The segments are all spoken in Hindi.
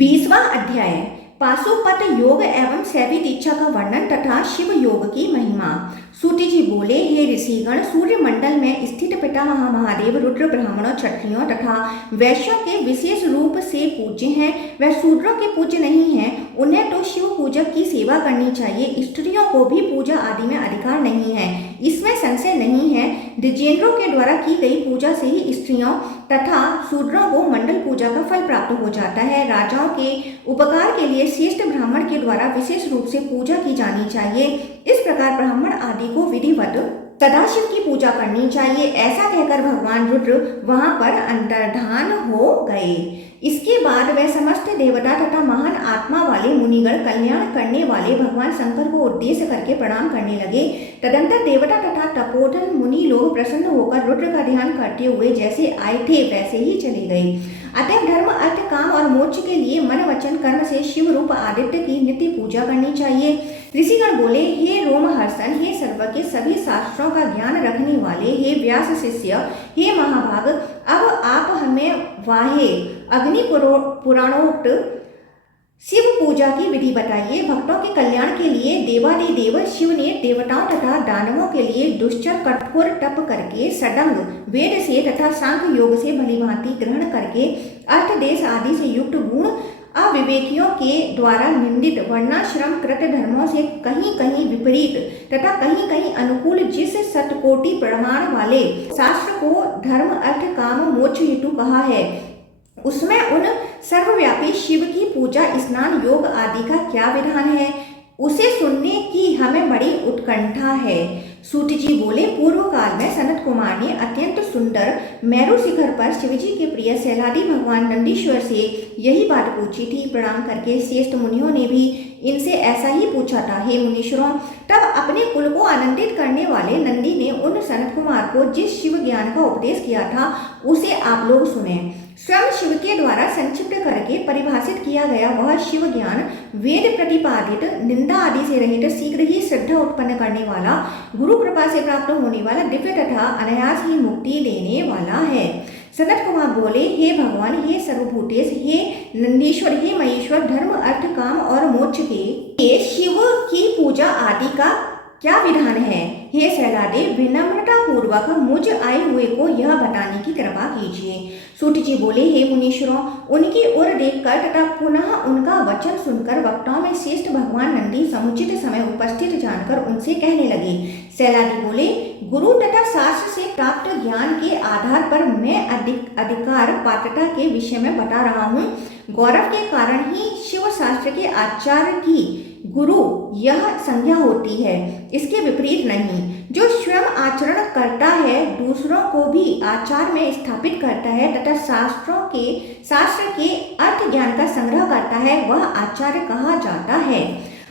20वां अध्याय पाशुपत योग एवं शैवी दीक्षा का वर्णन तथा शिव योग की महिमा। सूत जी बोले, हे ऋषिगण, सूर्य मंडल में स्थित पितामह महादेव रुद्र ब्राह्मणों, क्षत्रियों तथा वैश्यों के विशेष रूप से पूज्य हैं। वह शूद्रों के पूज्य नहीं हैं। उन्हें तो शिव पूजक की सेवा करनी चाहिए। स्त्रियों को भी पूजा आदि में अधिकार नहीं है, इसमें संशय नहीं है। द्विजेंद्रों के द्वारा की गई पूजा से ही स्त्रियों तथा शूद्रों को मंडल पूजा का फल प्राप्त हो जाता है। राजाओं के उपकार के लिए श्रेष्ठ ब्राह्मण के द्वारा विशेष रूप से पूजा की जानी चाहिए। इस प्रकार ब्राह्मण आदि को विधिवत सदाशिव की पूजा करनी चाहिए। ऐसा कहकर भगवान रुद्र वहां पर अंतर्धान हो गए। इसके बाद वह समस्त देवता तथा महान आत्मा वाले मुनिगण कल्याण करने वाले भगवान शंकर को उद्देश्य करके प्रणाम करने लगे। तदंतर देवता तथा तपोधन मुनि लोग प्रसन्न होकर रुद्र का ध्यान करते हुए जैसे आए थे वैसे ही चले गए। अतः धर्म, अर्थ, काम और मोक्ष के लिए मन, वचन, कर्म से शिव रूप आदित्य की नित्य पूजा करनी चाहिए। ऋषिगण बोले, हे रोमहर्षण, हे सर्व के सभी शास्त्रों का ज्ञान रखने वाले, हे व्यास शिष्य, हे महाभाग, अब आप हमें वाहे अग्नि पुराणोक्त शिव पूजा की विधि बताइए। भक्तों के कल्याण के लिए देवादिदेव शिव ने देवताओं तथा दानवों के लिए दुश्चर कठोर तप करके सडंग वेद से तथा सांख्य योग से भलीभांति ग्रहण करके अर्थ, देश आदि से युक्त गुण अविवेकियों के द्वारा निंदित वर्णाश्रम कृत धर्मों से कहीं कहीं विपरीत तथा कहीं कहीं अनुकूल जिस शतकोटि प्रमाण वाले शास्त्र को धर्म, अर्थ, काम, मोक्ष हेतु कहा है, उसमें उन सर्वव्यापी शिव की पूजा, स्नान, योग आदि का क्या विधान है, उसे सुनने की हमें बड़ी उत्कंठा है। सूत जी बोले, पूर्व काल में सनत कुमार ने अत्यंत सुंदर मेरु शिखर पर शिवजी के प्रिय शैलादि भगवान नंदीश्वर से यही बात पूछी थी। प्रणाम करके श्रेष्ठ मुनियों ने भी इनसे ऐसा ही पूछा था। हे मुनीश्वरों, तब अपने कुल को आनंदित करने वाले नंदी ने उन सनत कुमार को जिस शिव ज्ञान का उपदेश किया था उसे आप लोग सुने। स्वयं शिव के द्वारा संक्षिप्त करके परिभाषित किया गया वह शिव ज्ञान वेद प्रतिपादित, निंदा आदि से रहित, शीघ्र ही श्रद्धा उत्पन्न करने वाला, गुरु कृपा से प्राप्त होने वाला, दिव्य तथा अनायास ही मुक्ति देने वाला है। सनत कुमार बोले, हे भगवान, हे सर्वभूतेश, हे नंदीश्वर, हे महेश्वर, धर्म, अर्थ, काम और मोक्ष के शिव की पूजा आदि का क्या विधान है? हे शैलादेव, विनम्रता पूर्वक मुझ आए हुए को यह बताने की कृपा कीजिए। सूत जी बोले, हे मुनीश्वरों, उनकी ओर देखकर तथा पुनः उनका वचन सुनकर वक्ताओं में श्रेष्ठ भगवान नंदी समुचित समय उपस्थित जानकर उनसे कहने लगे। शैलादी बोले, गुरु तथा शास्त्र से प्राप्त ज्ञान के आधार पर मैं अधिकार पात्रता के विषय में बता रहा हूँ। गौरव के कारण ही शिव शास्त्र के आचार्य की गुरु यह संज्ञा होती है, इसके विपरीत नहीं। जो स्वयं आचरण करता है, दूसरों को भी आचार में स्थापित करता है तथा शास्त्र के अर्थ ज्ञान का संग्रह करता है, वह आचार्य कहा जाता है।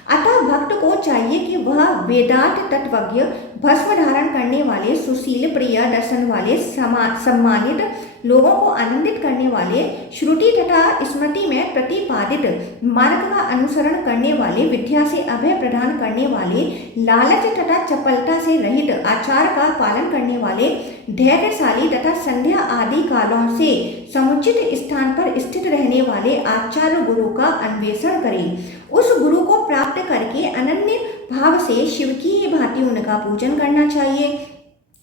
अतः भक्त को चाहिए कि वह वेदांत तत्वज्ञ, भस्म धारण करने वाले, सुशील, प्रिय दर्शन वाले, सम्मानित, लोगों को आनंदित करने वाले, श्रुति तथा स्मृति में प्रतिपादित मार्ग का अनुसरण करने वाले, विद्या से अभय प्रदान करने वाले, लालच तथा चपलता से रहित, आचार का पालन करने वाले, धैर्यशाली तथा संध्या आदि कालों से समुचित स्थान पर स्थित रहने वाले आचार्य गुरु का अन्वेषण करें। उस गुरु को प्राप्त करके अनन्य भाव से शिव की ही भांति उनका पूजन करना चाहिए।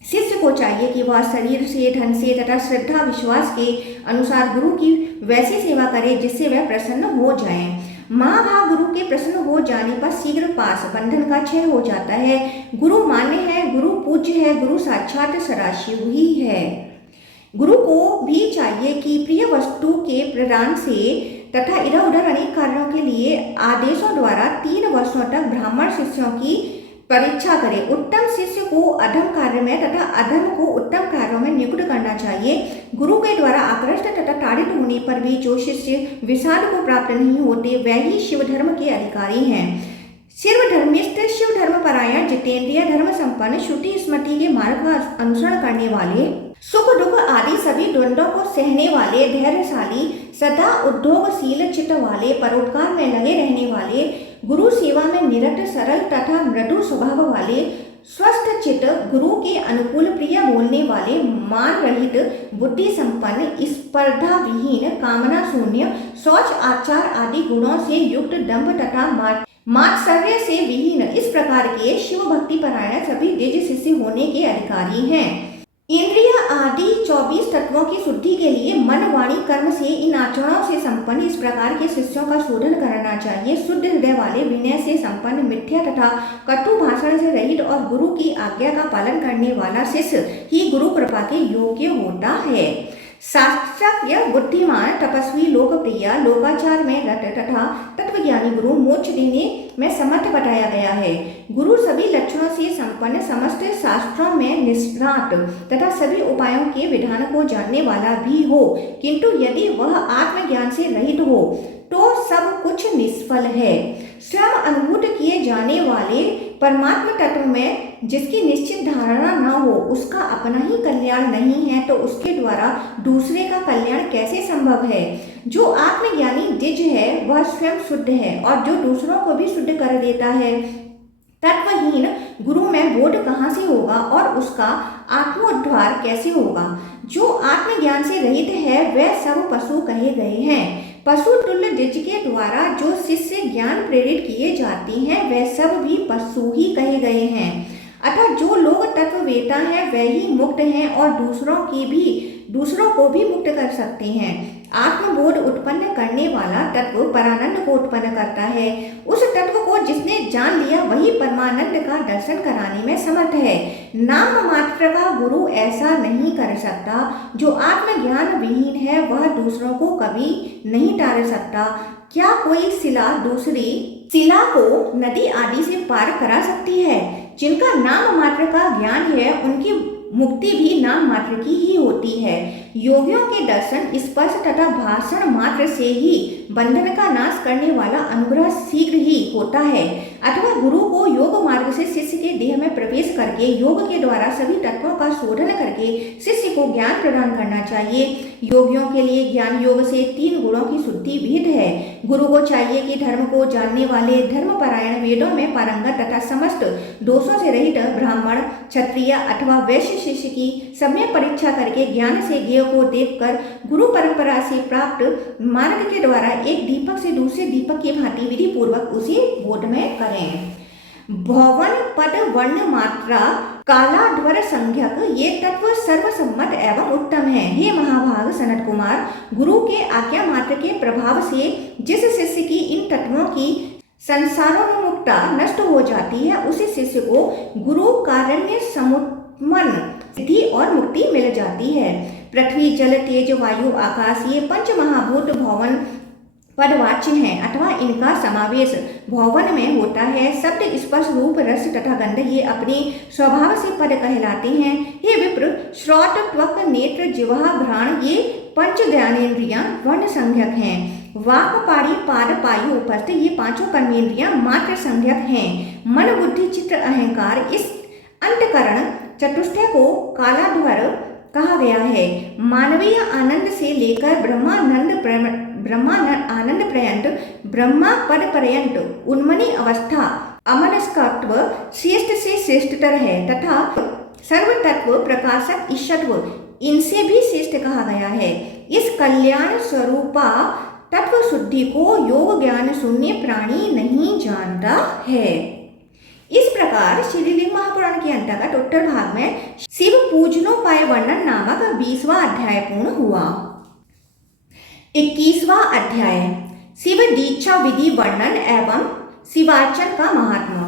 शिष्य को चाहिए कि वह शरीर से, धन से तथा श्रद्धा विश्वास के अनुसार गुरु की वैसी सेवा करे जिससे वह प्रसन्न हो जाए। महाभाग गुरु के प्रसन्न हो जाने पर शीघ्र पास बंधन का क्षय हो जाता है। गुरु मान्य है, गुरु पूज्य है, गुरु साक्षात सदाशिव ही है। गुरु को भी चाहिए कि प्रिय वस्तु के प्रदान से तथा इधर उधर अनेक कार्यों के लिए आदेशों द्वारा 3 वर्षों तक ब्राह्मण शिष्यों की परीक्षा करे। उत्तम शिष्य को अधम कार्य में तथा अधम को उत्तम कार्यों में नियुक्त करना चाहिए। गुरु के द्वारा आकृष्ट तथा ताड़ित होने पर भी जो शिष्य विषाद को प्राप्त नहीं होते वह ही शिव धर्म के अधिकारी हैं। शिव धर्मिष्ठ, शिव धर्म परायण, जितेंद्रिय, धर्म संपन्न, श्रुति स्मृति के मार्ग का अनुसरण करने वाले, सुख दुख आदि सभी द्वंद्वों को सहने वाले, धैर्यशाली, सदा उद्योगशील चित्त वाले, परोपकार में लगे रहने वाले, गुरु सेवा में निरत, सरल तथा मृदु स्वभाव वाले, स्वस्थ चित, गुरु के अनुकूल, प्रिय बोलने वाले, मान रहित, बुद्धि संपन्न, स्पर्धा विहीन, कामना शून्य, शौच आचार आदि गुणों से युक्त, दंभ तथा मात्सर्य से विहीन, इस प्रकार के शिव भक्ति परायण सभी द्विज शिष्य होने के अधिकारी हैं। इंद्रिय आदि 24 तत्वों की शुद्धि के लिए मन, वाणी, कर्म से इन आचरणों से संपन्न इस प्रकार के शिष्यों का शोधन करना चाहिए। शुद्ध हृदय वाले, विनय से संपन्न, मिथ्या तथा कटु भाषण से रहित और गुरु की आज्ञा का पालन करने वाला शिष्य ही गुरु कृपा के योग्य होता है। शास्त्रज्ञ, बुद्धिमान, तपस्वी, लोकप्रिय, लोकाचार में रत तथा तत्वज्ञानी गुरु मोक्ष देने में समर्थ बताया गया है। गुरु सभी लक्षणों से संपन्न, समस्त शास्त्रों में निष्णात तथा सभी उपायों के विधान को जानने वाला भी हो, किंतु यदि वह आत्मज्ञान से रहित हो तो सब कुछ निष्फल है। स्वयं अनुभूत किए जाने वाले परमात्म तत्व में जिसकी निश्चित धारणा न हो, उसका अपना ही कल्याण नहीं है, तो उसके द्वारा दूसरे का कल्याण कैसे संभव है। जो आत्मज्ञानी द्विज है वह स्वयं शुद्ध है और जो दूसरों को भी शुद्ध कर देता है। तत्वहीन गुरु में बोध कहाँ से होगा और उसका आत्मोद्धार कैसे होगा। जो आत्मज्ञान से रहित है वह सब पशु कहे गए हैं। पशु तुल्य द्विज के द्वारा जो शिष्य ज्ञान प्रेरित किए जाते हैं वह सब भी पशु ही कहे गए हैं। अतः जो लोग तत्ववेता हैं वह ही मुक्त हैं और दूसरों को भी मुक्त कर सकते हैं। आत्मबोध उत्पन्न करने वाला तत्व परानंद को उत्पन्न करता है। उस तत्व को जिसने जान लिया वही परमानंद का दर्शन कराने में समर्थ है। नाम मात्र का गुरु ऐसा नहीं कर सकता। जो आत्मज्ञान विहीन है वह दूसरों को कभी नहीं तार सकता। क्या कोई शिला दूसरी शिला को नदी आदि से पार करा सकती है। जिनका नाम मात्र का ज्ञान है उनकी मुक्ति भी नाम मात्र की ही होती है। योगियों के दर्शन, स्पर्श तथा भाषण मात्र से ही बंधन का नाश करने वाला अनुग्रह शीघ्र ही होता है। अथवा गुरु को योग मार्ग से शिष्य के देह में प्रवेश करके योग के द्वारा सभी तत्वों का शोधन करके शिष्य को ज्ञान प्रदान करना चाहिए। योगियों के लिए ज्ञान योग से 3 गुणों की शुद्धि विहित है। गुरु को चाहिए कि धर्म को जानने वाले, धर्मपरायण, वेदों में पारंगत तथा समस्त दोषों से रहित ब्राह्मण, क्षत्रिय अथवा वैश्य शिष्य की सम्यक परीक्षा करके ज्ञान से ज्ञेय को देखकर गुरु परंपरा से प्राप्त मार्ग के द्वारा एक दीपक से दूसरे दीपक की भांति विधि पूर्वक उसे बोधमय करें। भवन, पद, वर्ण, मात्रा, कालाध्वर, संज्ञक ये तत्व सर्वसम्मत एवं उत्तम है। हे महाभाग सनत कुमार, गुरु के आज्ञा मात्र के प्रभाव से जिस शिष्य की इन तत्वों की संसारोन्मुक्ता नष्ट हो जाती है उसी शिष्य को गुरु कारण्य समुत्मन सिद्धि और मुक्ति मिल जाती है। पृथ्वी, जल, तेज, वायु, आकाश ये 5 महाभूत भवन पदवाच्य हैं अथवा इनका समावेश भवन में होता है। शब्द, स्पर्श, रूप, रस तथा गंध ये अपने स्वभाव से पद कहलाते हैं। हे विप्र, श्रोत, त्वक, नेत्र, जिह्वा, घ्राण ये 5 ज्ञानेन्द्रियां वर्ण संज्ञक हैं। वाक, पाणी, पाद, पायु, उपस्थ ये 5 कर्मेंद्रियां मात्र संज्ञक हैं। मन, बुद्धि, चित्त, अहंकार इस अंतकरण चतुष्टय को कालाध्वर कहा गया है। मानवीय आनंद से लेकर ब्रह्मानंद आनंद पर्यंत, ब्रह्मा पद पर्यंत उन्मनी अवस्था अमनस्कत्व श्रेष्ठ से श्रेष्ठतर है तथा सर्वतत्व प्रकाशक ईशत्व इनसे भी श्रेष्ठ कहा गया है। इस कल्याण स्वरूपा तत्व शुद्धि को योग ज्ञान शून्य प्राणी नहीं जानता है। इस प्रकार श्रीलिंग महापुराण के अंतर्गत उत्तर भाग में शिव पूजनोपाय वर्णन नामक 20वां अध्याय पूर्ण हुआ। 21वां अध्याय शिव दीक्षा विधि वर्णन एवं शिवार्चन का महात्मा।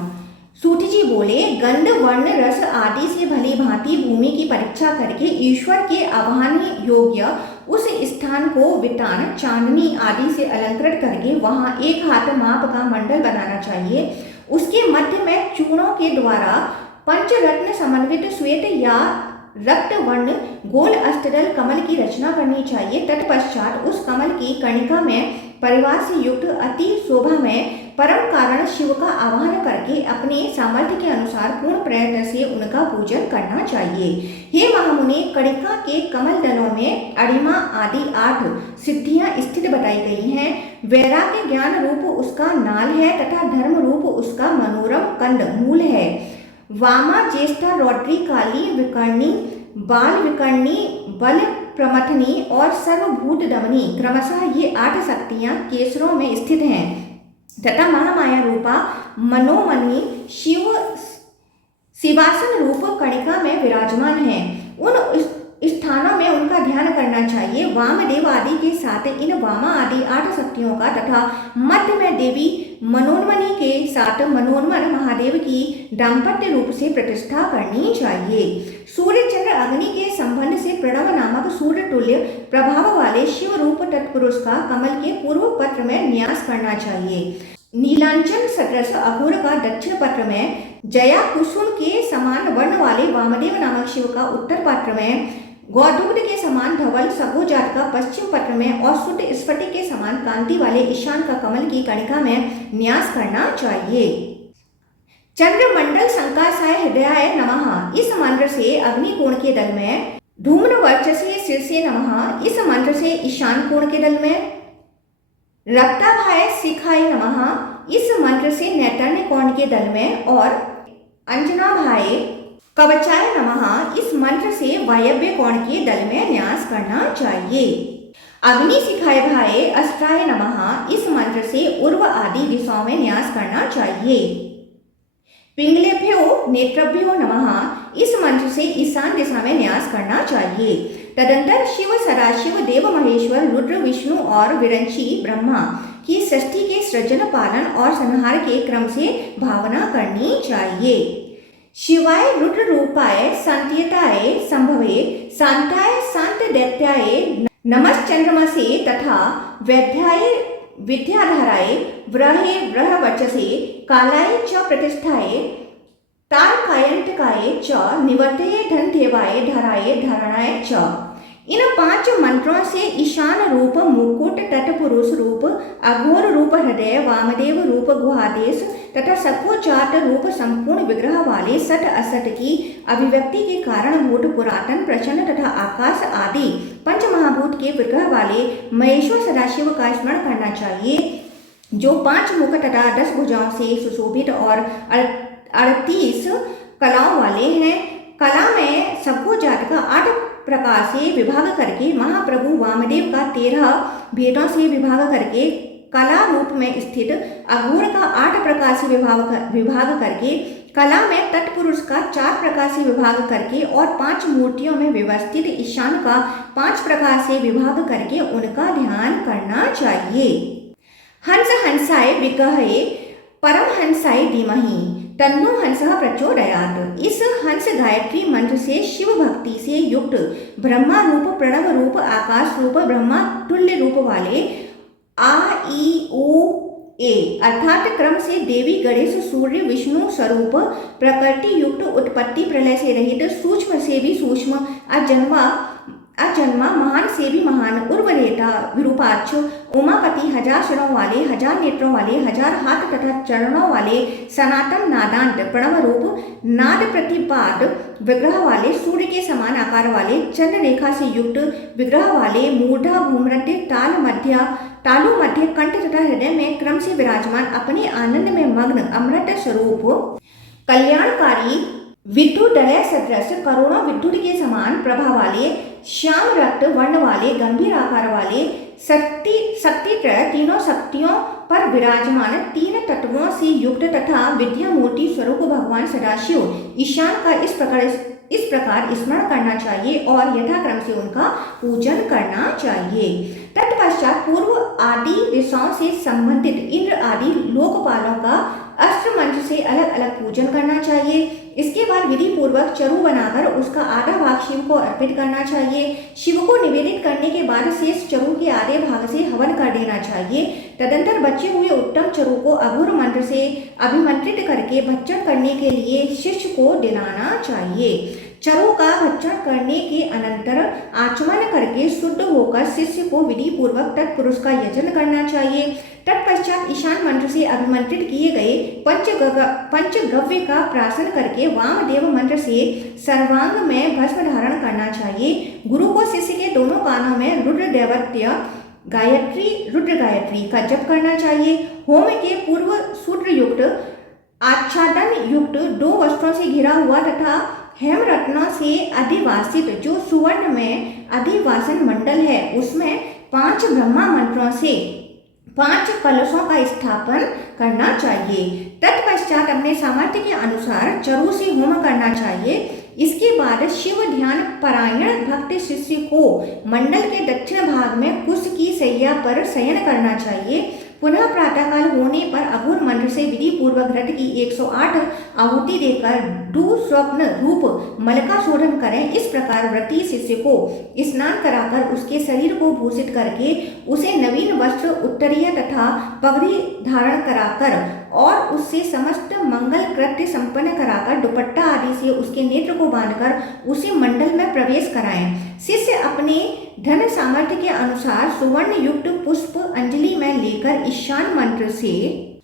सूत जी बोले, गंध, वर्ण, रस आदि से भली भांति भूमि की परीक्षा करके ईश्वर के आवाहन योग्य उस स्थान को वितान, चांदनी आदि से अलंकृत करके वहां 1 हाथ माप का मंडल बनाना चाहिए। उसके मध्य में चूर्णों के द्वारा पंचरत्न समन्वित श्वेत या रक्त वर्ण गोल अष्टदल कमल की रचना करनी चाहिए। तत्पश्चात उस कमल की कर्णिका में परिवार से युक्त अति शोभा में परम कारण शिव का आवाहन करके अपने सामर्थ्य के अनुसार पूर्ण प्रयत्न से उनका पूजन करना चाहिए। हे महामुनि, कर्णिका के कमल दलों में अरिमा आदि 8 सिद्धियां स्थित बताई गई हैं। वैराग्य ज्ञान रूप उसका नाल है तथा धर्म रूप उसका मनोरम कंद मूल है। वामा ज्येष्ठा रौद्री काली विकर्णी बाल विकर्णी बल प्रमथनी और सर्वभूत दमनी क्रमशः ये 8 शक्तियां केसरों में स्थित हैं तथा महामाया रूपा मनोमनी शिवासन रूप कणिका में विराजमान है। उन स्थानों में उनका ध्यान करना चाहिए। वामदेव आदि के साथ इन वामा आदि 8 शक्तियों का तथा मध्य में देवी मनोन्मनी के साथ मनोन्मन महादेव की दाम्पत्य रूप से प्रतिष्ठा करनी चाहिए। सूर्य चंद्र अग्नि के संबंध से प्रणव नामक सूर्य तुल्य प्रभाव वाले शिव रूप तत्पुरुष का कमल के पूर्व पत्र में न्यास करना चाहिए। नीलांचन सदृश अघोर का दक्षिण पत्र में, जया कुसुम के समान वर्ण वाले वामदेव नामक शिव का उत्तर पत्र में, गौदुग्ध के समान धवल सभोजात का पश्चिम पत्र में और शुद्ध स्फटिक के समान कांति वाले ईशान का कमल की कणिका में न्यास करना चाहिए। चंद्रमंडल संकासाय हृदयाय नमः इस मंत्र से अग्निकोण के दल में, धूम्र वर्चसे शीर्षे नमः इस मंत्र से ईशान कोण के दल में, रक्ताभाय शिखाय नमः इस मंत्र से नैतन्य कोण के दल में और अंजनाभाय कवचाय नमः इस मंत्र से वायव्य कोण के दल में न्यास करना चाहिए। अग्नि शिखाय भाय अस्त्राय नमः इस मंत्र से उर्व आदि दिशाओं में न्यास करना चाहिए। पिंगलेभ्यो नेत्रभ्यो नमः इस मंत्र से ईशान दिशा में न्यास करना चाहिए। तदंतर शिव सदाशिव देव महेश्वर रुद्र विष्णु और विरंची ब्रह्मा की षष्ठी के सृजन पालन और संहार के क्रम से भावना करनी चाहिए। शिवाय रुद्र रूपाय शांतियताय संभवे शांताय शांत दैत्याय नमश्चंद्रमसे तथा वैद्याय विद्याधराय व्रहे व्रहवचसे कालाय च प्रतिष्ठाय तारकायंतकाय च निवर्तये धनदेवाय धराय धरणाय च। इन 5 मंत्रों से ईशान रूप मुकुट, तत्पुरुष रूप, अघोर रूप हृदय, वामदेव रूप गुहादेश तथा सखोजात रूप संपूर्ण विग्रह वाले सत असत की अभिव्यक्ति के कारणभूत पुरातन प्रचंड तथा आकाश आदि पंच महाभूत के विग्रह वाले महेश्वर सदाशिव का स्मरण करना चाहिए, जो 5 मुख तथा 10 भुजाओं से सुशोभित और 38 कलाओं वाले हैं। कला में सभोजात का 8 प्रकार से विभाग करके, महाप्रभु वामदेव का 13 भेदों से विभाग करके, कला रूप में स्थित अघोर का 8 प्रकार से विभाग करके, कला में तत्पुरुष का 4 प्रकार से विभाग करके और 5 मूर्तियों में व्यवस्थित ईशान का 5 प्रकार से विभाग करके उनका ध्यान करना चाहिए। हंस हंसाय विगहे परमहंसाय धीमहि तन्नो हंसः प्रचोदयात् इस हंस गायत्री मंत्र से शिव भक्ति से युक्त ब्रह्मा रूप, प्रणव रूप, आकाश रूप, ब्रह्मा तुल्य रूप वाले आ ई ओ ए अर्थात क्रम से देवी गणेश सूर्य विष्णु स्वरूप प्रकृति युक्त उत्पत्ति प्रलय से रहित सूक्ष्म से भी सूक्ष्म अजन्मा महान से भी महान उर्वरेता विरूपाक्ष उमापति 1000 सिरों वाले 1000 नेत्रों वाले 1000 हाथ तथा चरणों वाले सनातन नादांत प्रणव रूप नाद प्रतिपाद विग्रह वाले सूर्य के समान आकार वाले चंद्र रेखा से युक्त विग्रह वाले मूर्धा भूमध्य तालु मध्य कंठ तथा हृदय में क्रम से विराजमान अपने आनंद में मग्न अमृत स्वरूप कल्याणकारी विद्युदलय सदृश करोड़ों विद्युत के समान प्रभा वाले श्याम रक्त वर्ण वाले गंभीर आकार वाले शक्ति तीनों शक्तियों पर विराजमान 3 तत्वों से युक्त तथा विद्या मूर्ति स्वरूप भगवान सदाशिव ईशान का इस प्रकार स्मरण करना चाहिए और यथाक्रम से उनका पूजन करना चाहिए। तत्पश्चात पूर्व आदि दिशाओं से संबंधित इंद्र आदि लोकपालों का अस्त्र मंत्र से अलग अलग पूजन करना चाहिए। इसके बाद विधि पूर्वक चरु बनाकर उसका आधा भाग शिव को अर्पित करना चाहिए। शिव को निवेदित करने के बाद शेष चरु के आधे भाग से हवन कर देना चाहिए। तदंतर बचे हुए उत्तम चरु को अघोर मंत्र से अभिमंत्रित करके भक्षण करने के लिए शिष्य को दिलाना चाहिए। चरु का भक्षण करने के अनंतर आचमन करके शुद्ध होकर शिष्य को विधि पूर्वक तत्पुरुष का यजन करना चाहिए। तत्पश्चात ईशान मंत्र से अभिमंत्रित किए गए पंचगव्य का प्राशन करके वामदेव मंत्र से सर्वांग में भस्म धारण करना चाहिए। गुरु को शिष्य के दोनों कानों में रुद्र गायत्री का जप करना चाहिए। होम के पूर्व सूत्र युक्त आच्छादन युक्त 2 वस्त्रों से घिरा हुआ तथा हेमरत्नों से अधिवासित जो सुवर्ण में अधिवासन मंडल है, उसमें 5 ब्रह्मा मंत्रों से 5 कलशों का स्थापन करना चाहिए। तत्पश्चात अपने सामर्थ्य के अनुसार चरु से होम करना चाहिए। इसके बाद शिव ध्यान परायण भक्त शिष्य को मंडल के दक्षिण भाग में कुश की शैया पर शयन करना चाहिए। पुनः प्रातःकाल होने पर अघोर मंत्र से विधि पूर्वक घृत की 108 आहुति देकर दुस्वप्न रूप मल का शोधन करें। इस प्रकार व्रती शिष्य को स्नान कराकर उसके शरीर को भूषित करके उसे नवीन वस्त्र, उत्तरीय तथा पगड़ी धारण कराकर और उससे समस्त मंगल कृत्य संपन्न कराकर दुपट्टा आदि से उसके नेत्र को बांधकर उसे मंडल में प्रवेश कराएं। शिष्य अपने धन सामर्थ्य के अनुसार सुवर्ण युक्त पुष्प अंजलि में लेकर ईशान मंत्र से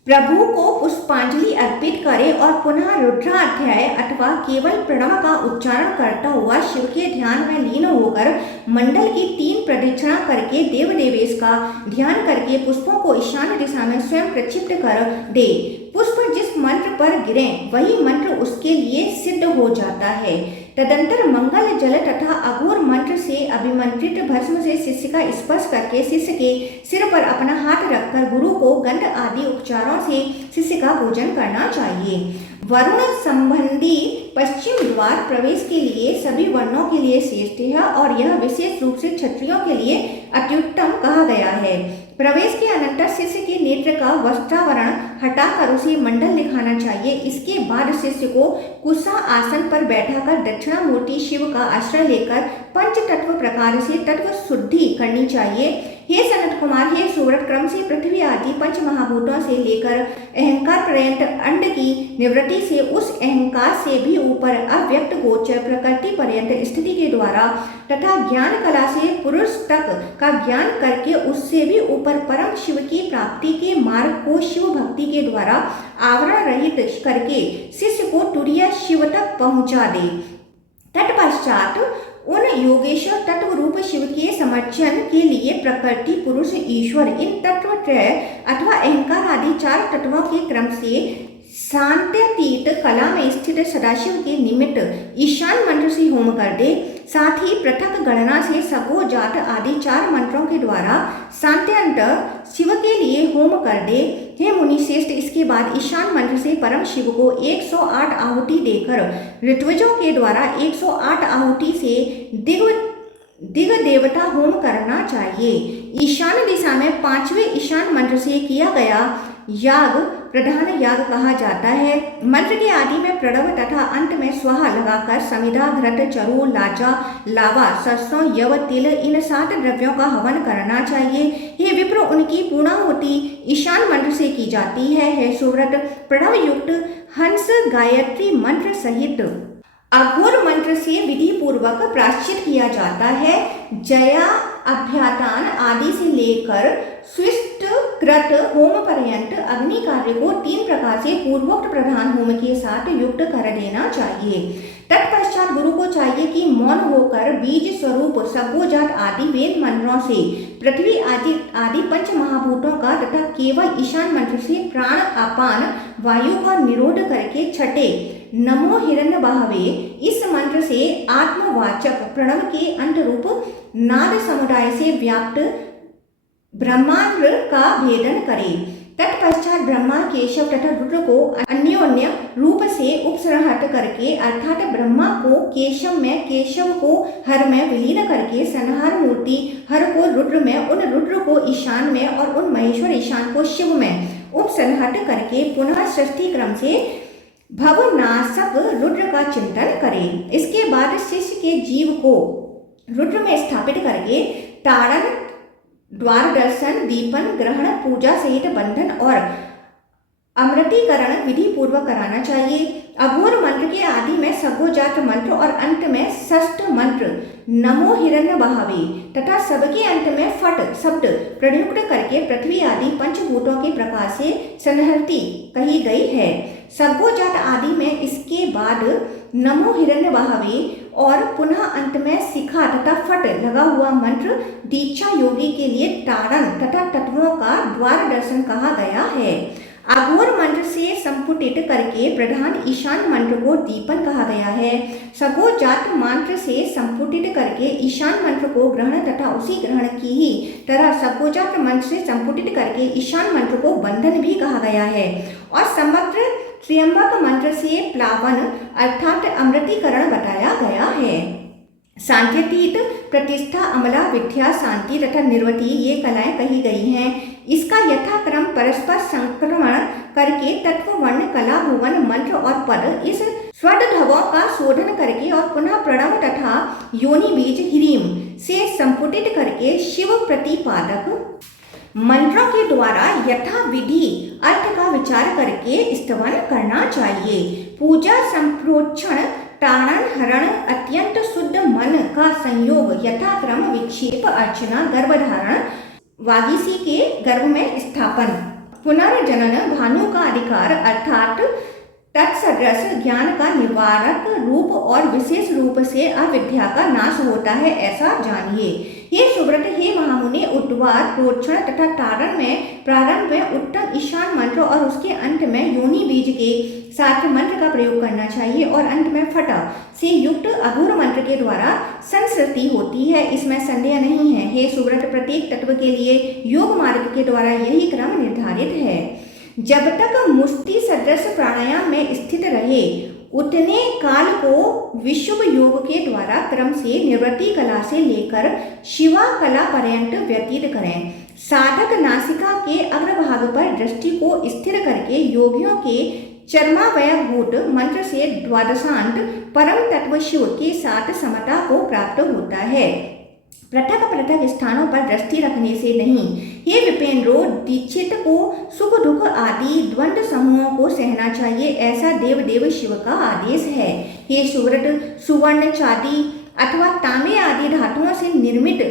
प्रभु को पुष्पांजलि अर्पित करे और पुनः रुद्राध्याय अथवा केवल प्रणव का उच्चारण करता हुआ शिव के ध्यान में लीन होकर मंडल की 3 प्रदक्षिणा करके देव देवेश का ध्यान करके पुष्पों को ईशान दिशा में स्वयं प्रक्षिप्त कर दे। पुष्प जिस मंत्र पर गिरे वही मंत्र उसके लिए सिद्ध हो जाता है। तदंतर मंगल जल तथा अघोर मंत्र से अभिमंत्रित भस्म से शिष्य का स्पर्श करके शिष्य के सिर पर अपना हाथ रखकर गुरु को गंध आदि उपचारों से शिष्य का पूजन करना चाहिए। वरुण संबंधी पश्चिम द्वार प्रवेश के लिए सभी वर्णों के लिए श्रेष्ठ है और यह विशेष रूप से क्षत्रियों के लिए अत्युत्तम कहा गया है। प्रवेश के अनंतर शिष्य के नेत्र का वस्त्रावरण हटाकर उसे मंडल दिखाना चाहिए। इसके बाद शिष्य को कुशा आसन पर बैठाकर दक्षिणामूर्ति शिव का आश्रय लेकर पंच तत्व प्रकार से तत्व शुद्धि करनी चाहिए। हे सनत कुमार, हे सुव्रत, क्रम से पृथ्वी आदि पंच महाभूतों से लेकर अहंकार पर्यंत अंड की निवृत्ति से उस अहंकार से भी ऊपर अव्यक्त गोचर प्रकृति पर्यंत स्थिति के द्वारा तथा ज्ञान कला से पुरुष तक का ज्ञान करके उससे भी ऊपर परम शिव की प्राप्ति के मार्ग को शिव भक्ति के द्वारा आवरण रहित करके शिष्य को तुरीय शिव तक पहुंचा दे। तत्पश्चात उन योगेश्वर तत्व रूप शिव के समर्चन के लिए प्रकृति, पुरुष, ईश्वर इन तत्वत्रय अथवा अहंकार आदि 4 तत्वों के क्रम से शांत्यतीत कला में स्थित सदाशिव के निमित्त ईशान मंत्र से होम कर दे। साथ ही पृथक गणना से सगो जात आदि 4 मंत्रों के द्वारा शांत्यंत शिव के लिए होम कर दे। हे मुनि श्रेष्ठ, इसके बाद ईशान मंत्र से परम शिव को 108 आहुति देकर ऋत्विजों के द्वारा 108 आहुति से दिग देवता होम करना चाहिए। ईशान दिशा में 5वें ईशान मंत्र से किया गया याग प्रधान याग कहा जाता है। मंत्र के आदि में प्रणव तथा अंत में स्वाहा लगाकर समिधा, घृत, चरु, लाजा, लावा, सरसों, यव, तिल इन 7 द्रव्यों का हवन करना चाहिए। हे विप्र, उनकी पूर्णाहुति ईशान मंत्र से की जाती है। हे सुव्रत, प्रणव युक्त हंस गायत्री मंत्र सहित अघोर मंत्र से विधि पूर्वक प्रायश्चित किया जाता है। जया अभ्यातान आदि से लेकर स्विष्ट कृत होम पर्यंत अग्नि कार्य को 3 प्रकार से पूर्वोक्त प्रधान होम के साथ युक्त कर देना चाहिए। तत्पश्चात गुरु को चाहिए कि मौन होकर बीज स्वरूप सब्बोजात आदि वेद मंत्रों से पृथ्वी आदि पंच महाभूतों का तथा केवल ईशान मंत्र से प्राण अपान वायु का निरोध करके छठे नमो हिरण्यबाहवे इस मंत्र से आत्मवाचक प्रणव के अंत रूप नाद समुदाय से व्याप्त ब्रह्मांड का भेदन करे। तत्पश्चात ब्रह्मा, केशव तथा रुद्र को अन्योन्य रूप से उपसंहत करके अर्थात ब्रह्मा को केशव में, केशव को हर में विलीन करके संहार मूर्ति हर को रुद्र में, उन रुद्र को ईशान में और उन महेश्वर ईशान को शिव में उपसंहत करके पुनः सृष्टि क्रम से भवनाशक रुद्र का चिंतन करें। इसके बाद शिष्य के जीव को रुद्र में स्थापित करके ताड़न, द्वार दर्शन, दीपन, ग्रहण, पूजा सहित बंधन और अमृतीकरण विधि पूर्वक कराना चाहिए। अघोर मंत्र के आदि में सगोजात मंत्र और अंत में षष्ठ मंत्र नमो हिरण्यबाहवे तथा सबके अंत में फट शब्द प्रयुक्त करके पृथ्वी आदि पंचभूतों के प्रकार से संहति कही गई है। सगोजात आदि में इसके बाद नमो हिरण्यबाहवे और पुनः अंत में शिखा तथा फट लगा हुआ मंत्र दीक्षा योगी के लिए तारण तथा तत्वों का द्वार दर्शन कहा गया है। अघोर मंत्र से संपुटित करके प्रधान ईशान मंत्र को दीपन कहा गया है। सगोजात मंत्र से संपुटित करके ईशान मंत्र को ग्रहण तथा उसी ग्रहण की ही तरह सगोजात मंत्र से संपुटित करके ईशान मंत्र को बंधन भी कहा गया है। और समग्र त्र्यंबक मंत्र से प्लावन अर्थात अमृतीकरण बताया गया है। सांख्यतीत, प्रतिष्ठा, अमला, विद्या, शांति तथा निर्वृति ये कलाएं कही गई हैं। इसका यथाक्रम परस्पर संक्रमण करके तत्व, वर्ण, कला, भुवन, मंत्र और पद इस स्वरधवों का शोधन करके और पुनः प्रणव तथा योनि बीज ह्रीम से संपुटित करके शिव प्रतिपादक मंत्रों के द्वारा यथा विधि अर्थ का विचार करके स्तवन करना चाहिए। पूजा, संप्रोक्षण, तारण, हरण, अत्यंत शुद्ध मन का संयोग, यथाक्रम विक्षेप, अर्चना, गर्भधारण, वागीसी के गर्भ में स्थापन, पुनर्जनन, भानु का अधिकार अर्थात तत्सदृश ज्ञान का निवारक रूप और विशेष रूप से अविद्या का नाश होता है, ऐसा जानिए। हे सुव्रत, हे महामुनि, उद्वार, प्रोक्षण तथा तारण में प्रारंभ में उत्तम ईशान मंत्र और उसके अंत में योनि बीज के साथ मंत्र का प्रयोग करना चाहिए और अंत में फट से युक्त अघोर मंत्र के द्वारा संस्कृति होती है, इसमें संदेह नहीं है। हे सुव्रत, प्रत्येक तत्व के लिए योग मार्ग के द्वारा यही क्रम निर्धारित है। जब तक मुष्टि सदृश प्राणायाम में स्थित रहे उतने काल को विशुभ योग के द्वारा क्रम से निवृत्ति कला से लेकर शिवा कला पर्यंत व्यतीत करें। साधक नासिका के अग्रभाग पर दृष्टि को स्थिर करके योगियों के चर्मावयभूत मंत्र से द्वादशांत परम तत्व शिव के साथ समता को प्राप्त होता है, पृथक पृथक स्थानों पर दृष्टि रखने से नहीं। हे विपेंद्रो, दीक्षित को सुख दुख आदि द्वंद्व समूहों को सहना चाहिए, ऐसा देव देव शिव का आदेश है। हे सुव्रत, सुवर्ण, चांदी अथवा तांबे आदि धातुओं से निर्मित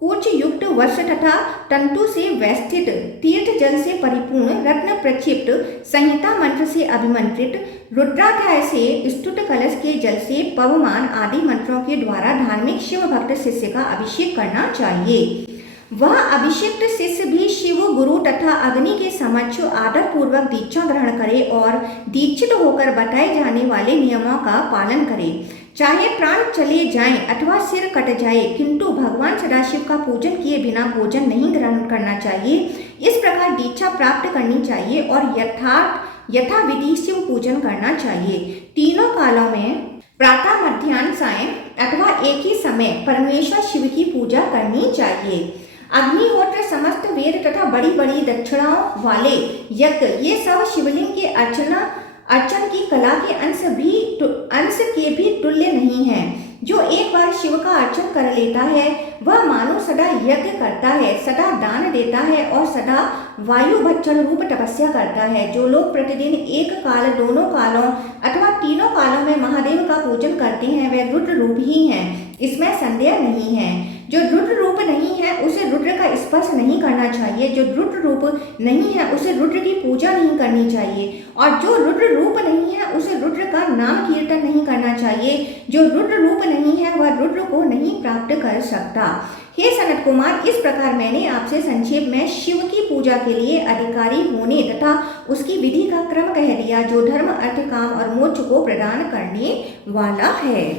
कूच युक्त वस्त्र तथा तंतु से व्यवस्थित तीर्थ जल से परिपूर्ण रत्न प्रक्षिप्त संहिता मंत्र से अभिमंत्रित रुद्राध्याय से स्तुत कलश के जल से पवमान आदि मंत्रों के द्वारा धार्मिक शिव भक्त शिष्य का अभिषेक करना चाहिए। वह अभिषिक्त शिष्य भी शिव गुरु तथा अग्नि के समक्ष आदर पूर्वक दीक्षा ग्रहण करे और दीक्षित होकर बताए जाने वाले नियमों का पालन करे। चाहे प्राण चले जाएं अथवा सिर कट जाए, किंतु भगवान सदाशिव का पूजन किए बिना भोजन नहीं ग्रहण करना चाहिए। इस प्रकार दीक्षा प्राप्त करनी चाहिए और यथाविधि शिव पूजन करना चाहिए। तीनों कालों में प्रातः, मध्याह्न, सायं अथवा एक ही समय परमेश्वर शिव की पूजा करनी चाहिए। अग्निहोत्र, समस्त वेद तथा बड़ी बड़ी दक्षिणाओं वाले यज्ञ ये सब शिवलिंग के अर्चन की कला के अंश के भी तुल्य नहीं है। जो एक बार शिव का अर्चन कर लेता है वह मानो सदा यज्ञ करता है, सदा दान देता है और सदा वायु भक्षण रूप तपस्या करता है। जो लोग प्रतिदिन एक काल, दोनों कालों अथवा तीनों कालों में महादेव का पूजन करते हैं वे रुद्र रूप ही हैं, इसमें संदेह नहीं है। जो रुद्र रूप नहीं है उसे रुद्र का स्पर्श नहीं करना चाहिए, जो रुद्र रूप नहीं है उसे रुद्र की पूजा नहीं करनी चाहिए और जो रुद्र रूप नहीं है उसे रुद्र का नाम कीर्तन नहीं करना चाहिए। जो रुद्र रूप नहीं है वह रुद्र को नहीं प्राप्त कर सकता। हे सनत कुमार, इस प्रकार मैंने आपसे संक्षेप में शिव की पूजा के लिए अधिकारी होने तथा उसकी विधि का क्रम कह दिया, जो धर्म, अर्थ, काम और मोक्ष को प्रदान करने वाला है।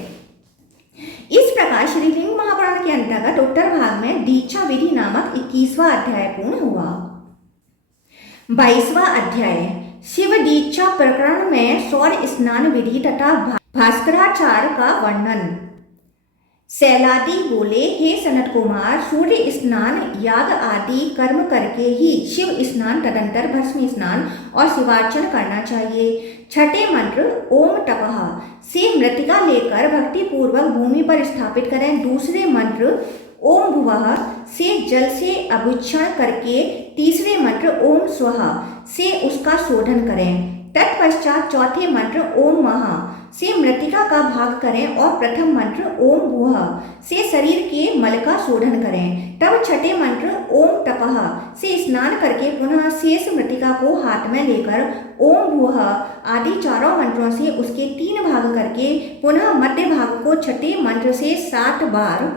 इस प्रकार श्रीलिंग महापुराण के अंतर्गत उत्तर भाग में दीक्षा विधि नामक 21वां अध्याय पूर्ण हुआ। 22वां अध्याय शिव दीक्षा प्रकरण में सौर स्नान विधि तथा भास्कराचार्य का वर्णन। शैलादि बोले, हे सनत कुमार, सूर्य स्नान, याग आदि कर्म करके ही शिव स्नान, तदंतर भस्म स्नान और शिवार्चन करना चाहिए। छठे मंत्र ओम तपः से मृतिका लेकर भक्ति पूर्वक भूमि पर स्थापित करें। दूसरे मंत्र ओम भुवः से जल से अभुक्षण करके तीसरे मंत्र ओम स्वः से उसका शोधन करें। तत्पश्चात चौथे मंत्र ओम महा से मृतिका का भाग करें और प्रथम मंत्र ओम भुवः से शरीर के मल का शोधन करें। तब छठे मंत्र ओम तपः से स्नान करके पुनः शेष मृतिका को हाथ में लेकर ओम भुवः आदि चारों मंत्रों से उसके 3 भाग करके पुनः मध्य भाग को छठे मंत्र से 7 बार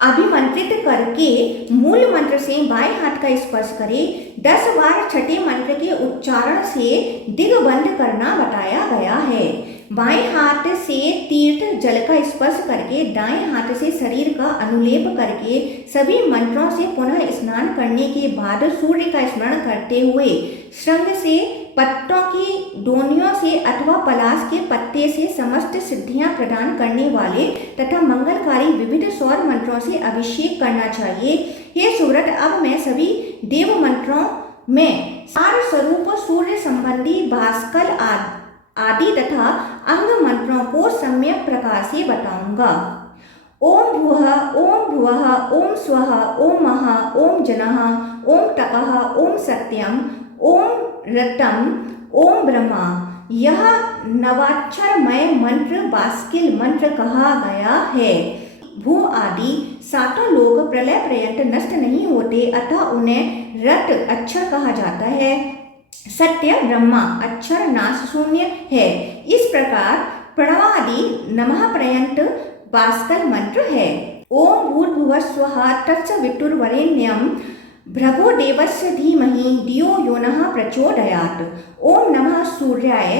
अभिमंत्रित करके मूल मंत्र से बाएं हाथ का स्पर्श करे। 10 बार छठे मंत्र के उच्चारण से दिग्बंध करना बताया गया है। बाएं हाथ से तीर्थ जल का स्पर्श करके दाएं हाथ से शरीर का अनुलेप करके सभी मंत्रों से पुनः स्नान करने के बाद सूर्य का स्मरण करते हुए श्रृंग से, पत्तों की डोनियों से अथवा पलाश के पत्ते से समस्त सिद्धियां प्रदान करने वाले तथा मंगलकारी विविध सौर मंत्रों से अभिषेक करना चाहिए। हे सुव्रत, अब मैं सभी देव मंत्रों में सार स्वरूप सूर्य संबंधी भास्कर आदि तथा अंग मंत्रों को सम्यक प्रकार से बताऊंगा। ओम भुवः, ओम भुवः, ओम स्वः, ओम महः, ओम जनः, ओम तपः, ओम सत्यम, ओम ऋतम्, ओम ब्रह्मा। यह नवाक्षरमय मंत्र बास्किल मंत्र कहा गया है। भू आदि सातों लोग प्रलय पर्यंत नष्ट नहीं होते अतः उन्हें रट अक्षर कहा जाता है। सत्य ब्रह्मा अक्षर नाश शून्य है। इस प्रकार प्रणवादि नमः पर्यंत बास्कल मंत्र है। ओम भूर्भुवः स्वः तत्सवितुर्वरेण्यं भर्गो देवस्य धीमहि धियो यो नः प्रचोदयात्। ओम नमः सूर्याय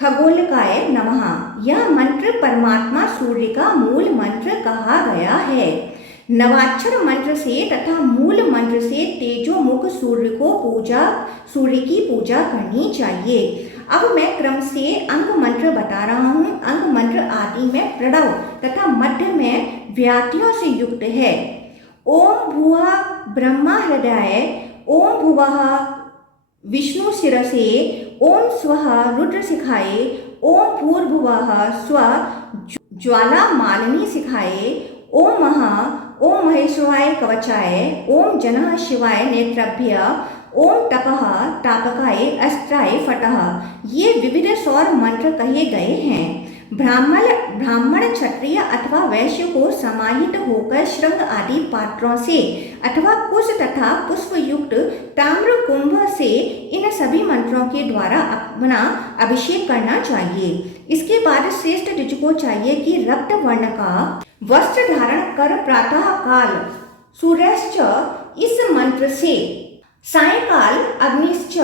खगोलकाय नमः। यह मंत्र परमात्मा सूर्य का मूल मंत्र कहा गया है। नवाक्षर मंत्र से तथा मूल मंत्र से तेजोमुख सूर्य की पूजा करनी चाहिए। अब मैं क्रम से अंग मंत्र बता रहा हूँ। अंग मंत्र आदि में प्रणव तथा मध्य में व्यात्यों से युक्त है। ओम भुवः ब्रह्मा हृदयाय, ओम भुवः विष्णु शिरसे, ओम स्वः रुद्र शिखाए, ओम भूर्भुवः स्वः ज्वाला मालिनी शिखाए, ओम महः, ओम महेश्वराय कवचाय, ओम जनः शिवाय नेत्रभ्य, ओम तपः तापकाय अस्त्राय फटः। ये विविध सौर मंत्र कहे गए हैं। ब्राह्मण क्षत्रिय अथवा वैश्य को समाहित होकर श्रृंग आदि पात्रों से अथवा कुश तथा पुष्प युक्त ताम्र कुंभ से इन सभी मंत्रों के द्वारा अपना अभिषेक करना चाहिए। इसके बाद श्रेष्ठ ऋषि को चाहिए कि रक्त वर्ण का वस्त्र धारण कर प्रातः काल सूर्यश्च इस मंत्र से, सायंकाल अग्निश्च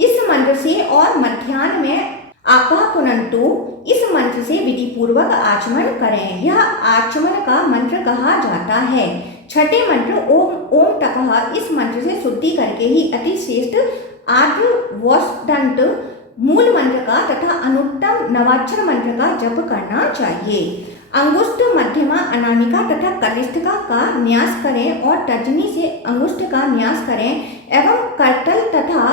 इस मंत्र से और मध्याह्न में आपः पुनन्तु इस मंत्र से विधि पूर्वक आचमन करें। यह आचमन का मंत्र कहा जाता है। छठे मंत्र ओम तपः, इस मंत्र से शुद्धि करके ही अति श्रेष्ठ आर्धवोष्टंत मूल मंत्र का तथा अनुत्तम नवाक्षर मंत्र का जप करना चाहिए। अंगुष्ठ, मध्यमा, अनामिका तथा कनिष्ठिका का न्यास करें और तर्जनी से अंगुष्ठ का न्यास करें एवं करतल तथा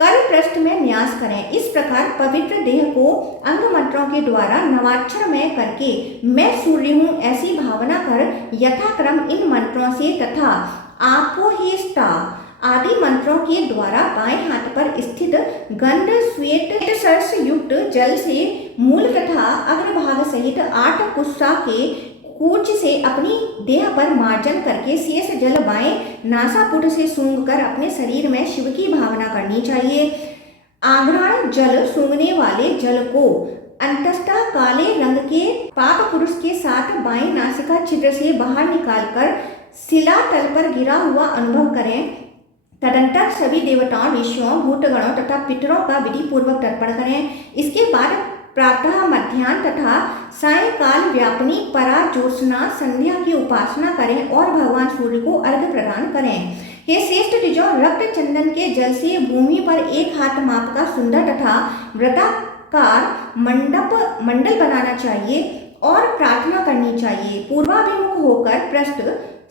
कर पृष्ठ में न्यास करें। इस प्रकार पवित्र देह को अंग मंत्रों के द्वारा नवाक्षरमय करके मैं सूर्य हूँ ऐसी भावना कर यथाक्रम इन मंत्रों से तथा आपोहिष्टा आदि मंत्रों के द्वारा बाएं हाथ पर स्थित गंध श्वेत सरस युक्त जल से मूल तथा अग्रभाग सहित 8 कुस्सा के कूच से अपनी देह पर मार्जन करके शेष जल बाएं नासापुट से सूंघ कर अपने शरीर में शिव की भावना करनी चाहिए। आघ्राण जल सूंघने वाले जल को अंततः काले रंग के पाप पुरुष के साथ बाएं नासिका छिद्र से बाहर निकालकर शिला तल पर गिरा हुआ अनुभव करें। तदंतर सभी देवताओं, ऋषियों, भूतगणों तथा पितरों का विधि पूर्वक तर्पण करें। इसके बाद प्रातः, मध्याह्न तथा सायंकाल व्यापनी परा ज्योत्सना संध्या की उपासना करें और भगवान सूर्य को अर्घ्य प्रदान करें। हे श्रेष्ठ ऋषियों, रक्त चंदन के जल से भूमि पर 1 हाथ माप का सुंदर तथा वृत्ताकार मंडल बनाना चाहिए और प्रार्थना करनी चाहिए। पूर्वाभिमुख होकर पृष्ठ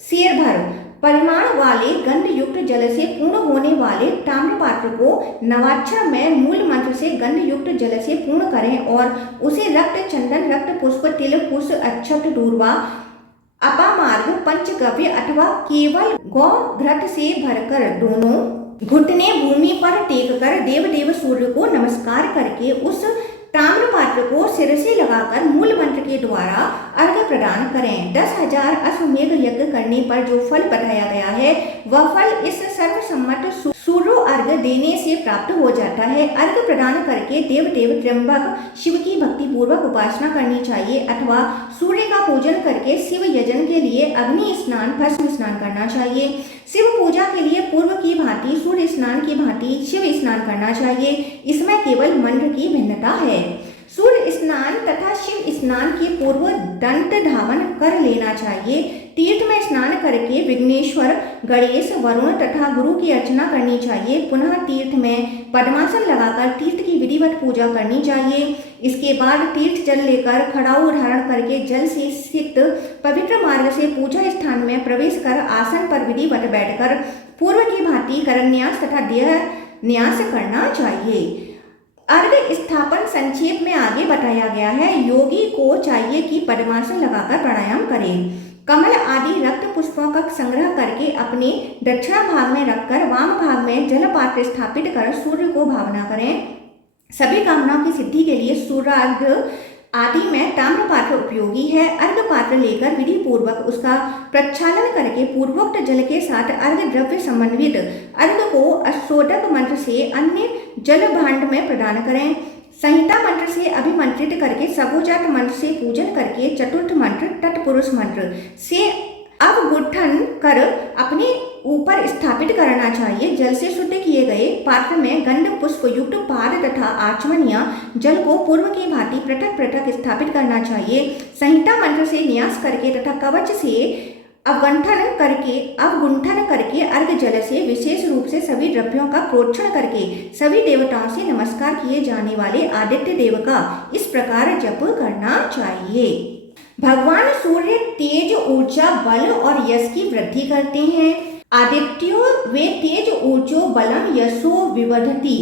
शेर भर परिमाण वाले गंध युक्त जल से पूर्ण होने वाले ताम्र पात्र को नवाक्षर में मूल मंत्र से गंध युक्त जल से पूर्ण करें और उसे रक्त चंदन, रक्त पुष्प, तिल, कुश, अक्षत, दूर्वा, अपामार्ग, पंचगव्य अथवा केवल गौ घृत से भरकर दोनों घुटने भूमि पर टेक कर देव सूर्य को नमस्कार करके उस ताम्र पात्र को सिर से लगाकर मूल मंत्र के द्वारा अर्घ्य प्रदान करें। 10,000 अश्वमेध यज्ञ करने पर जो फल बताया गया है वह फल इस सर्वसम्मत सूर्योर्घ्य अर्घ देने से प्राप्त हो जाता है। अर्घ प्रदान करके देव त्र्यंबक शिव की भक्ति पूर्वक उपासना करनी चाहिए अथवा सूर्य का पूजन करके शिव यजन के लिए अग्नि स्नान भस्म स्नान करना चाहिए। शिव पूजा के लिए पूर्व की भांति सूर्य स्नान की भांति शिव स्नान करना चाहिए। इसमें केवल मंत्र की भिन्नता है। सूर्य स्नान तथा शिव स्नान के पूर्व दंत धावन कर लेना चाहिए। तीर्थ में स्नान करके विघ्नेश्वर, गणेश, वरुण तथा गुरु की अर्चना करनी चाहिए। पुनः तीर्थ में पद्मासन लगाकर तीर्थ की विधिवत पूजा करनी चाहिए। इसके बाद तीर्थ जल लेकर खड़ाऊ धारण करके जल से सिक्त पवित्र मार्ग से पूजा स्थान में प्रवेश कर आसन पर विधिवत बैठकर पूर्व की भांति करन्यास तथा देह न्यास करना चाहिए। अर्घ स्थापन संक्षेप में आगे बताया गया है। योगी को चाहिए कि पद्मासन लगाकर प्राणायाम करें। कमल आदि रक्त पुष्पों का संग्रह करके अपने दक्षिण भाग में रखकर वाम भाग में जल पात्र स्थापित कर सूर्य को भावना करें। सभी कामनाओं की सिद्धि के लिए सूर्यार्घ आदि में ताम्र पात्र उपयोगी है। अर्घ पात्र लेकर विधि पूर्वक उसका प्रक्षालन करके पूर्वोक्त जल के साथ अर्घ द्रव्य समन्वित अर्घ को अष्टोदक मंत्र से अन्य जल भांड में प्रदान करें। संहिता मंत्र से अभिमंत्रित करके सगोजात मंत्र से पूजन करके चतुर्थ मंत्र तत्पुरुष मंत्र से अवगुंठन कर अपने ऊपर स्थापित करना चाहिए। जल से शुद्ध किए गए पात्र में गंध पुष्प युक्त पाद तथा आचमन या जल को पूर्व की भांति पृथक पृथक स्थापित करना चाहिए। संहिता मंत्र से न्यास करके तथा कवच से अवगुंठन करके अर्घ जल से विशेष रूप से सभी द्रव्यों का प्रोक्षण करके सभी देवताओं से नमस्कार किए जाने वाले आदित्य देव का इस प्रकार जप करना चाहिए। भगवान सूर्य तेज, ऊर्जा, बल और यश की वृद्धि करते हैं। आदित्यो वे तेज ऊर्जो बलम यशो विवर्धति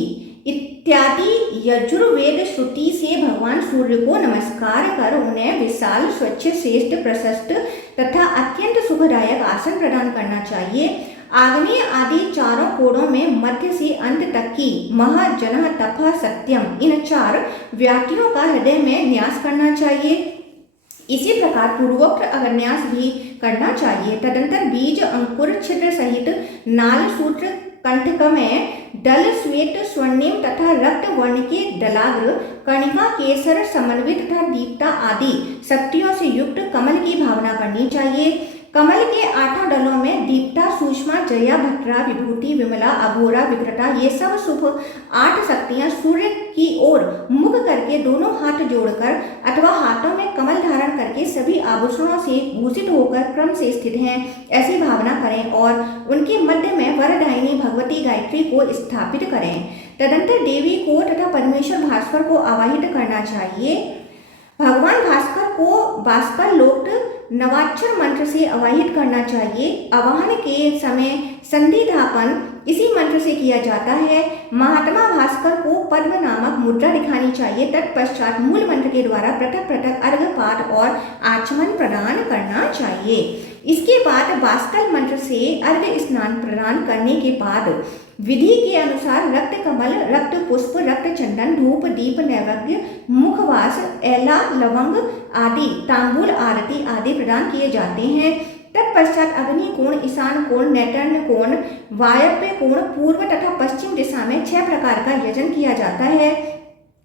इत्यादि यजुर्वेद श्रुति से भगवान सूर्य को नमस्कार कर उन्हें विशाल, स्वच्छ, श्रेष्ठ, प्रशस्त तथा अत्यंत सुखदायक आसन प्रदान करना चाहिए। आग्नेय आदि चारों कोणों में मध्य से अंत तक की मह, जनः, तपः, सत्यम इन चार व्याप्तियों का हृदय में न्यास करना चाहिए। इसी प्रकार पूर्वोक्त अग्न्यास भी करना चाहिए। तदंतर बीज, अंकुर, छिद्र सहित नाल, सूत्र, कंठक में दल, श्वेत, स्वर्णिम तथा रक्त वर्ण के दलाग्र, कणिका, केसर, समन्वित तथा दीप्ता आदि शक्तियों से युक्त कमल की भावना करनी चाहिए। कमल के 8 दलों में दीप्ता, सुषमा, जया, भद्रा, विभूति, विमला, अघोरा, विकृता ये सब शुभ 8 शक्तियां सूर्य की ओर मुख करके दोनों हाथ जोड़कर अथवा हाथों में कमल धारण करके सभी आभूषणों से भूषित होकर क्रम से स्थित हैं, ऐसी भावना करें और उनके मध्य में वरदायिनी भगवती गायत्री को स्थापित करें। तदंतर देवी को तथा परमेश्वर भास्कर को आवाहित करना चाहिए। भगवान भास्कर को भास्कर लोक नवाक्षर मंत्र से आवाहित करना चाहिए। आवाहन के समय संधिधापन इसी मंत्र से किया जाता है। महात्मा भास्कर को पद्म नामक मुद्रा दिखानी चाहिए। तत्पश्चात मूल मंत्र के द्वारा पृथक पृथक अर्घपात और आचमन प्रदान करना चाहिए। इसके बाद भास्कर मंत्र से अर्घ स्नान प्रदान करने के बाद विधि के अनुसार रक्त कमल, रक्त पुष्प, रक्त चंदन, धूप, दीप, नैवेद्य, मुखवास, एला, लवंग आदि तांबूल आरती आदि प्रदान किए जाते हैं। तत्पश्चात अग्नि कोण, ईशान कोण, नैतन्य कोण, वायव्य कोण, पूर्व तथा पश्चिम दिशा में 6 प्रकार का यजन किया जाता है।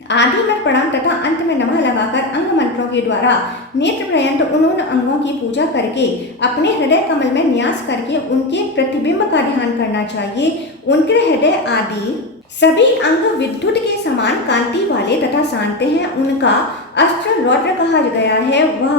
आदि में प्रणाम तथा अंत में नमः लगाकर अंग मंत्रों के द्वारा नेत्र पर्यंत उन अंगों की पूजा करके अपने हृदय कमल में न्यास करके उनके प्रतिबिंब का ध्यान करना चाहिए। उनके हृदय आदि सभी अंग विद्युत के समान कांति वाले तथा शांत हैं। उनका अस्त्र रौद्र कहा गया है। वह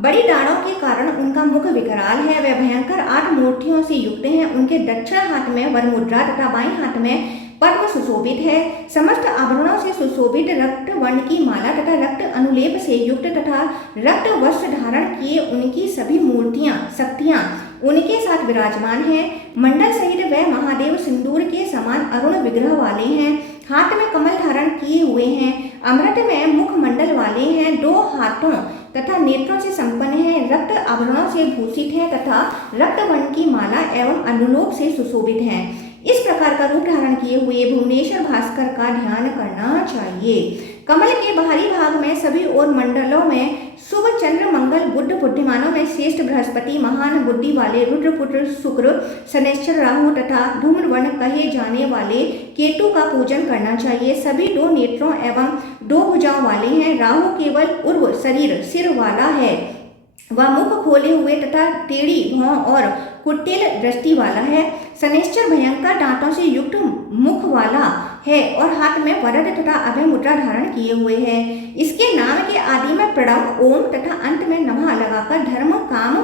बड़ी दाढ़ों के कारण उनका मुख विकराल है। वे भयंकर 8 मूर्तियों से युक्त हैं। उनके दक्षिण हाथ में वरमुद्रा तथा बाएं हाथ में पद्म सुशोभित है। समस्त आभरणों से सुशोभित रक्त वर्ण की माला तथा रक्त अनुलेप से युक्त तथा रक्त वस्त्र धारण किए उनकी सभी मूर्तियां, शक्तियां उनके साथ विराजमान हैं। मंडल सहित वह महादेव सिंदूर के समान अरुण विग्रह वाले हैं। हाथ में कमल धारण किए हुए हैं। अमृत में मुख मंडल वाले हैं। 2 हाथों तथा नेत्रों से संपन्न है। रक्त आभरणों से भूषित है तथा रक्त वर्ण की माला एवं अनुलोप से सुशोभित है। इस प्रकार का रूप धारण किए हुए भुवनेश्वर भास्कर का ध्यान करना चाहिए। कमल के बाहरी भाग में सभी और मंडलों में शुभ चंद्र, मंगल, बुध, बुद्धिमानों में श्रेष्ठ बृहस्पति, महान बुद्धि वाले रुद्रपुत्र शुक्र, शनैश्चर, राहु तथा धूम्रवर्ण कहे जाने वाले केतु का पूजन करना चाहिए। सभी 2 नेत्रों एवं 2 भुजाओं वाले हैं। राहु केवल उर्व शरीर सिर वाला है, वह मुख खोले हुए तथा टेढ़ी भौं और कुटिल दृष्टि वाला है। शनैश्चर भयंकर दांतों से युक्त मुख वाला है और हाथ में वरद तथा अभय मुद्रा धारण किए हुए है। इसके नाम के आदि में प्रणव, ओम तथा अंत में नमः लगाकर धर्म, काम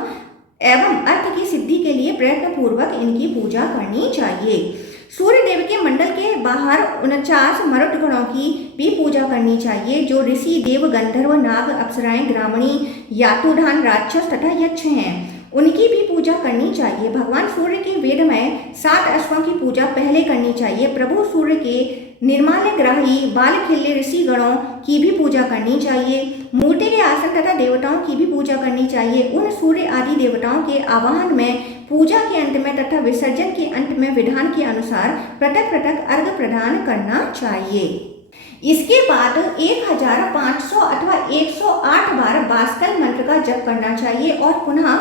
एवं अर्थ की सिद्धि के लिए प्रयत्न पूर्वक इनकी पूजा करनी चाहिए। सूर्य देव के मंडल के बाहर 49 मरुत गणों की भी पूजा करनी चाहिए, जो ऋषि, देव, गंधर्व, नाग, अप्सराएं, ग्रामणी, यातुधान, राक्षस तथा यक्ष हैं, उनकी भी पूजा करनी चाहिए। भगवान सूर्य के वेद में 7 अश्वों की पूजा पहले करनी चाहिए। प्रभु सूर्य के निर्माल्य ग्राही बाल खिल्ले ऋषि गणों की भी पूजा करनी चाहिए। मूर्ति के आसन तथा देवताओं की भी पूजा करनी चाहिए। उन सूर्य आदि देवताओं के आवाहन में, पूजा के अंत में तथा विसर्जन के अंत में विधान के अनुसार पृथक पृथक अर्घ प्रदान करना चाहिए। इसके बाद 1500 अथवा 108 बार बास्कल मंत्र का जप करना चाहिए और पुनः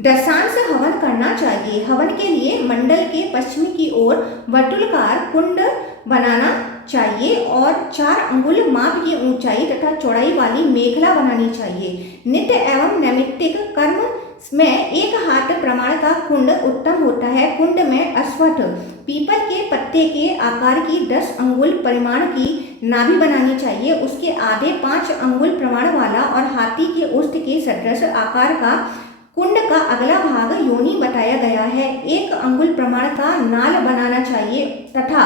दशांश हवन करना चाहिए। हवन के लिए मंडल के पश्चिम की ओर वर्तुलाकार कुंड बनाना चाहिए और 4 अंगुल माप की ऊंचाई तथा चौड़ाई वाली मेखला बनानी चाहिए। नित्य एवं नैमित्तिक कर्म में 1 हाथ प्रमाण का कुंड उत्तम होता है। कुंड में अश्वत्थ पीपल के पत्ते के आकार की 10 अंगुल परिमाण की नाभि बनानी चाहिए। उसके आधे 5 अंगुल प्रमाण वाला और हाथी के उष्ठ के सदृश आकार का कुंड का अगला भाग योनि बताया गया है। 1 अंगुल प्रमाण का नाल बनाना चाहिए तथा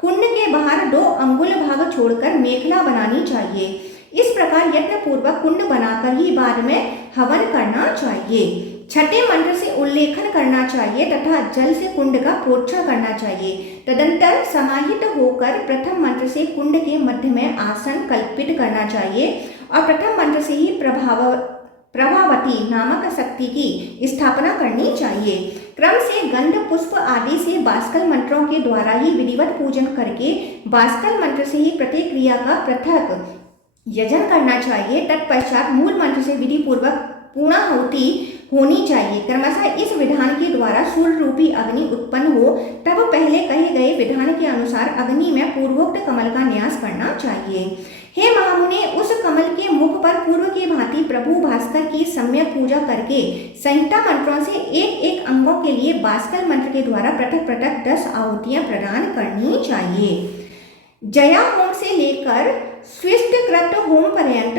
कुंड के बाहर 2 अंगुल भाग छोड़कर मेखला बनानी चाहिए। इस प्रकार यत्न पूर्वक कुंड बनाकर ही बाद में हवन करना चाहिए। छठे मंत्र से उल्लेखन करना चाहिए तथा जल से कुंड का प्रोक्षण करना चाहिए। तदंतर समाहित होकर प्रथम मंत्र से कुंड के मध्य में आसन कल्पित करना चाहिए और प्रथम मंत्र से ही प्रभावती नामक शक्ति की स्थापना करनी चाहिए। क्रम से गंध, पुष्प आदि से बास्कल मंत्रों के द्वारा ही विधिवत पूजन करके बास्कल मंत्र से ही प्रत्येक क्रिया का पृथक यजन करना चाहिए। तत्पश्चात मूल मंत्र से विधि पूर्वक पूर्णाहुति होनी चाहिए। क्रमशः इस विधान के द्वारा सूर्य रूपी अग्नि उत्पन्न हो, तब पहले कहे गए विधान के अनुसार अग्नि में पूर्वोक्त कमल का न्यास करना चाहिए। हे महामुने, उस कमल के मुख पर पूर्व की भांति प्रभु भास्कर की सम्यक पूजा करके संहिता मंत्रों से 1-1 अंगों के लिए बास्कल मंत्र के द्वारा पृथक पृथक 10 आहुतियां प्रदान करनी चाहिए। जया होम से लेकर स्विष्टकृत होम पर्यंत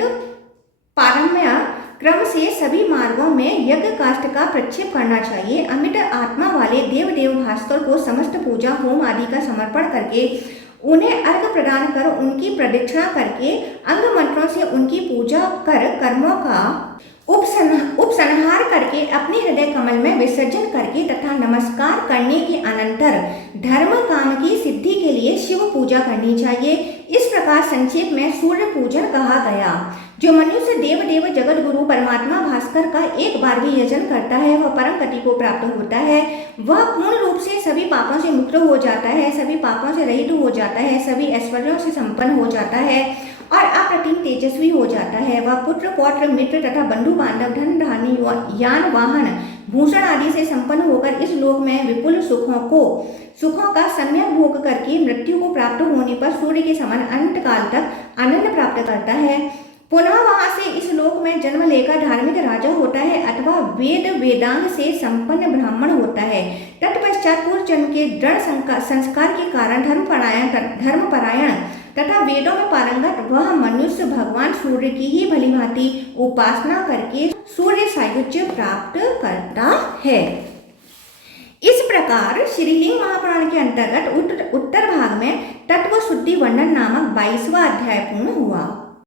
पारम्य क्रम से सभी मार्गों में यज्ञ काष्ठ का प्रक्षेप करना चाहिए। अमित आत्मा वाले देव भास्कर को समस्त पूजा होम आदि का समर्पण करके उन्हें अर्घ प्रदान कर उनकी प्रदक्षिणा करके अंग मंत्रों से उनकी पूजा कर कर्मों का उपसंहार करके अपने हृदय कमल में विसर्जन करके तथा नमस्कार करने के अनंतर धर्म काम की सिद्धि के लिए शिव पूजा करनी चाहिए। इस प्रकार संक्षेप में सूर्य पूजन कहा गया। जो मनुष्य देव जगत गुरु परमात्मा भास्कर का एक बार भी यजन करता है, वह परम गति को प्राप्त होता है। वह पूर्ण रूप से सभी पापों से मुक्त हो जाता है, सभी पापों से रहित हो जाता है, सभी ऐश्वर्यों से संपन्न हो जाता है और अप्रतिम तेजस्वी हो जाता है। वह पुत्र, पौत्र, मित्र तथा बंधु बांधव, धन धान्य, यान वाहन, भूषण आदि से संपन्न होकर इस लोक में विपुल सुखों का सम्यक भोग करके मृत्यु को प्राप्त होने पर सूर्य के समान अनंत काल तक आनंद प्राप्त करता है। पुनः वहां से इस लोक में जन्म लेकर धार्मिक राजा होता है अथवा वेदांग से संपन्न ब्राह्मण होता है। तत्पश्चात पूर्व जन्म के दृढ़ संस्कार के कारण धर्मपरायण तथा वेदों में पारंगत वह मनुष्य भगवान सूर्य की ही भलीभांति उपासना करके सूर्य सायुज्य प्राप्त करता है। इस प्रकार श्रीलिंग महापुराण के अंतर्गत उत्तर भाग में तत्व शुद्धि वर्णन नामक 22वां अध्याय पूर्ण हुआ।